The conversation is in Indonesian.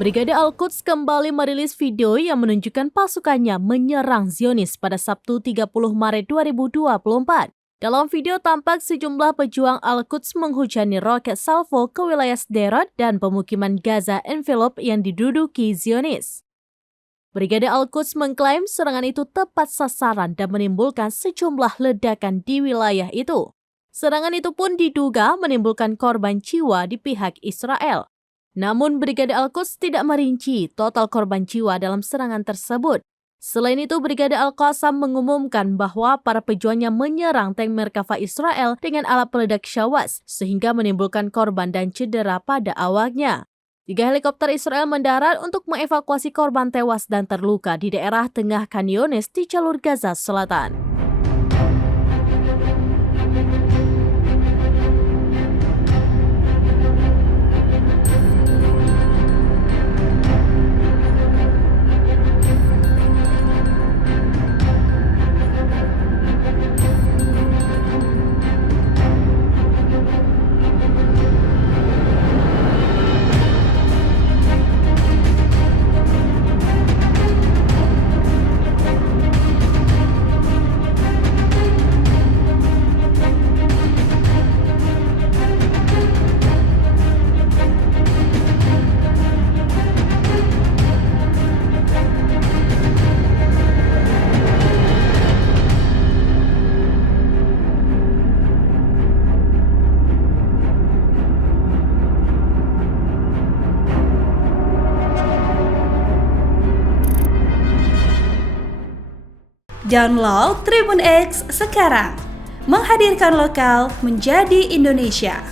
Brigade Al-Quds kembali merilis video yang menunjukkan pasukannya menyerang Zionis pada Sabtu 30 Maret 2024. Dalam video tampak sejumlah pejuang Al-Quds menghujani roket salvo ke wilayah Sderot dan pemukiman Gaza Envelope yang diduduki Zionis. Brigade Al-Quds mengklaim serangan itu tepat sasaran dan menimbulkan sejumlah ledakan di wilayah itu. Serangan itu pun diduga menimbulkan korban jiwa di pihak Israel. Namun Brigade Al-Quds tidak merinci total korban jiwa dalam serangan tersebut. Selain itu, Brigade Al-Qassam mengumumkan bahwa para pejuangnya menyerang tank Merkava Israel dengan alat peledak Shawas sehingga menimbulkan korban dan cedera pada awaknya. 3 helikopter Israel mendarat untuk mengevakuasi korban tewas dan terluka di daerah tengah Khan Younis di jalur Gaza Selatan. Download Tribun X sekarang, menghadirkan lokal menjadi Indonesia.